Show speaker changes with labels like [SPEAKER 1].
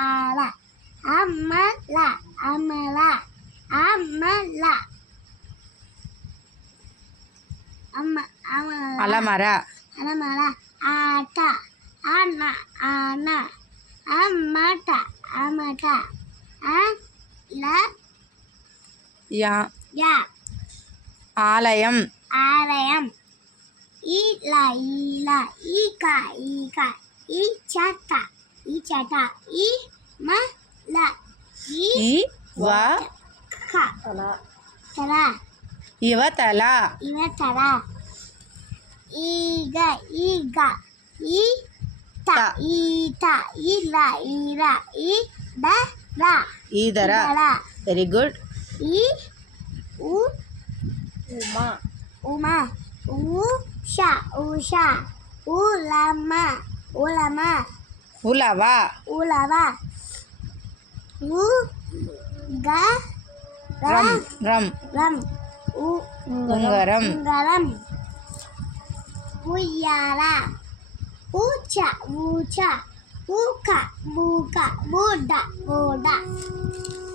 [SPEAKER 1] ஆல அம்மல அமல அம்மல அம்ம அமல அலமர. அனமல ஆட்ட அண்ண அண்ண. அம்மட்ட அம்மட்ட. அல
[SPEAKER 2] யா.
[SPEAKER 1] யா.
[SPEAKER 2] ஆலயம்.
[SPEAKER 1] ஆலயம். ஈல ஈல ஈக ஈக ஈச்சட்ட I cetak I Ma La I
[SPEAKER 2] I Wa
[SPEAKER 1] Ka.
[SPEAKER 3] Tala.
[SPEAKER 1] Tala.
[SPEAKER 2] I wa tala.
[SPEAKER 1] I wa tala. I ga I ga I Ta I ta I la I la. I Da La
[SPEAKER 2] I da la Very good.
[SPEAKER 1] I U
[SPEAKER 3] ma
[SPEAKER 1] U ma U Sha U sha. U la U la
[SPEAKER 2] உலவா?
[SPEAKER 1] உலவ? உ க ரம்
[SPEAKER 2] ரம்.
[SPEAKER 1] ரம். உ
[SPEAKER 3] உங்கரம்.
[SPEAKER 1] உங்கரம். உய்யால ஊச்ச ஊச்ச ஊக்க மூக்க மூட மூட.